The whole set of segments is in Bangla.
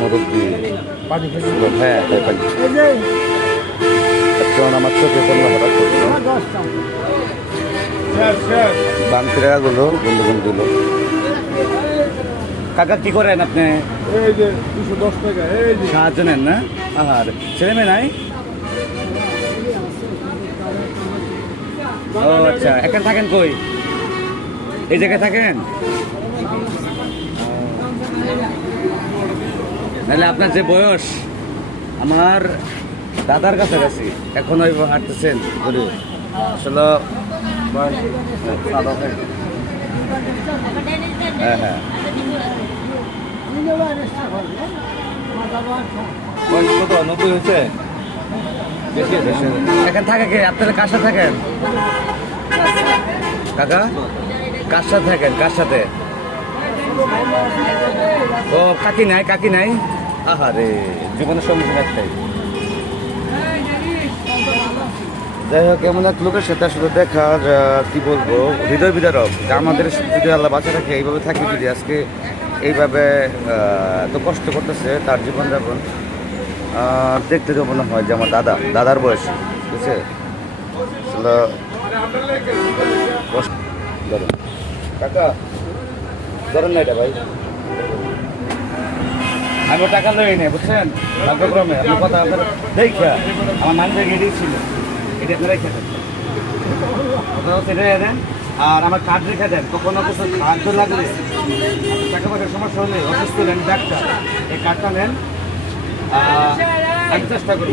মুরব্বী হ্যাঁ আমার চোখে পড়লো হঠাৎ করলো বাংতিরাগুলো বন্ধু বন্ধুগুলো। কাকা কি করেন আপনি? এই যে 210 টাকা এই যে সাহায্য নেন না? আর ছেলে মেয়ে নাই? ও আচ্ছা, এখানে থাকেন কই? এই জায়গায় থাকেন? তাহলে আপনার যে বয়স আমার দাদার কাছাকাছি, এখন ওই হাঁটতেছেন আসলে হ্যাঁ হ্যাঁ কত 90 হয়েছে বেশি আছে। এখানে থাকে কে? আপনারা কার সাথে থাকেন কাকা? কার সাথে থাকেন? কার সাথে? ও কাকি নাই? কাকি নাই? আহারে জীবনের সম্মুখীন একটাই। যাই হোক, এমন এক লোকের সাথে আসলে দেখার কি বলবো, হৃদয় বিদারক। আমাদের যদি আল্লাহ বাঁচা রাখে এইভাবে থাকি, যদি আজকে এইভাবে এত কষ্ট করতেছে তার জীবনযাপন, দেখতে তো মনে হয় যে আমার দাদার বয়স, ঠিক আছে? আসলে ধরেন কাকা, ধরেন না এটা ভাই, আমি টাকা লই নি বুঝছেন, ভাগ্যক্রমে আপনার কথা আপনার দেখা আমার মান জায়গায় এটাই ছিল, এটা আপনি রেখে দেন, সেটা দেন। আর আমার কার্ড রেখে দেন, কখনো কিছু সাহায্য লাগলে, টাকা পয়সার সমস্যা হলে, অসুস্থ হলেন ডাক্তার, এই কার্ডটা নেন। আমি চেষ্টা করি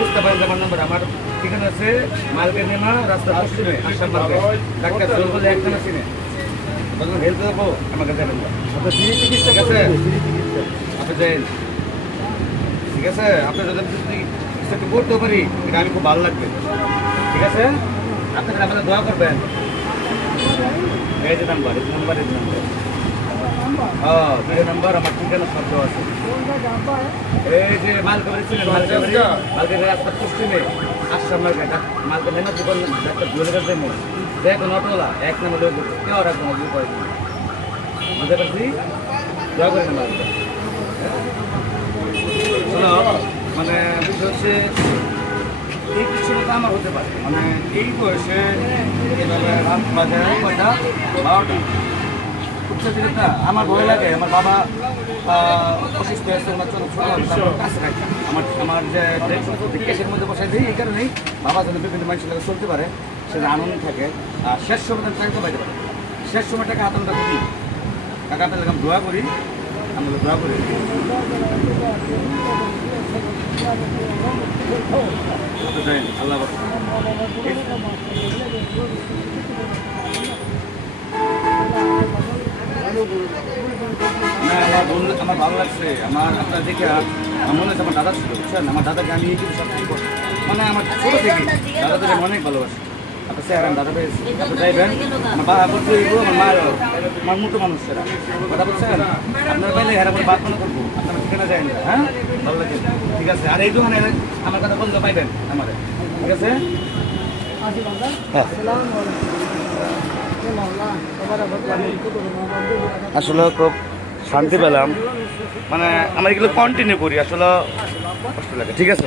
বুঝতে পারেন যে আমার নম্বর, আমার ঠিকানা আছে মালকে নেমা রাস্তা পশ্চিমে আসাম মার্কেট, ডাক্তার জোর বলে একজন চিনে, তখন হেল্প দেবো আমাকে দেবেন। ঠিক আছে আপনি দেন, ঠিক আছে? আপনার যদি কিছু একটু করতে পারি, এটা আমি খুব ভালো লাগবে, ঠিক আছে? আপনাদের আমাদের দোয়া করবেন। এই যে নাম্বার, এই নাম্বার, এই নাম্বার, হ্যাঁ দুটো নাম্বার, আমার ঠিকানা শব্দ আছে। এই যে মালকাবাড়ি ছিলেন, মালকাবাড়ি রাস্তা পশ্চিমে আসাম মার্কেট, মালকা মেহনত করলেন একটা জোরে কাছে দেখুন অটোলা এক নাম্বার লোক কেউ রাখবো না, বুঝতে পারছি? দোয়া করেন আমার শোনো, মানে বিষয় হচ্ছে এই কিছুটা আমার হতে পারে, মানে এই বয়সে এভাবে রাত বাজে কয়টা 12টা উঠতে দিলে না আমার ভয় লাগে। আমার বাবা অসুস্থ হয়েছে, ওনার ছোটো কাছে রাখি, আমার যে কেসের মধ্যে বসাই দিই, এই কারণেই বাবা যেন বিভিন্ন মানুষের লাগে চলতে পারে, সেটা আনন্দ থাকে। আর শেষ সময় টাকা পাইতে পারে, শেষ সময় টাকা আতঙ্কটা খুবই টাকা পেলে আমি দোয়া করি, আমরা দোয়া করি। আল্লাহ না, আমার ভালো লাগছে, আমার আপনার দেখে আমার মনে হচ্ছে আমার দাদা ছিল, বুঝছেন? আমার দাদাকে আমি কিন্তু সব কিছু করি, মানে আমার ছোটো থেকে দাদাকে আমি অনেক ভালোবাসি। আপনার স্যার আমি দাদা পেয়েছি, আপনি চাইবেন আমার বাবা বলছে, আমার মায়ের আমার মতো মানুষেরা কথা বলছেন, আপনার পাইলে হেরা করে বাদ মনে করবো, আপনার ঠিকানা যায় না, হ্যাঁ ভালো লাগে, ঠিক আছে? আর এই দোকানে আমার কথা বলতে পাইবেন আমাদের, ঠিক আছে? আসলে খুব শান্তি পেলাম, মানে আমরা এগুলো কন্টিনিউ করি, আসলে কষ্ট লাগে, ঠিক আছে?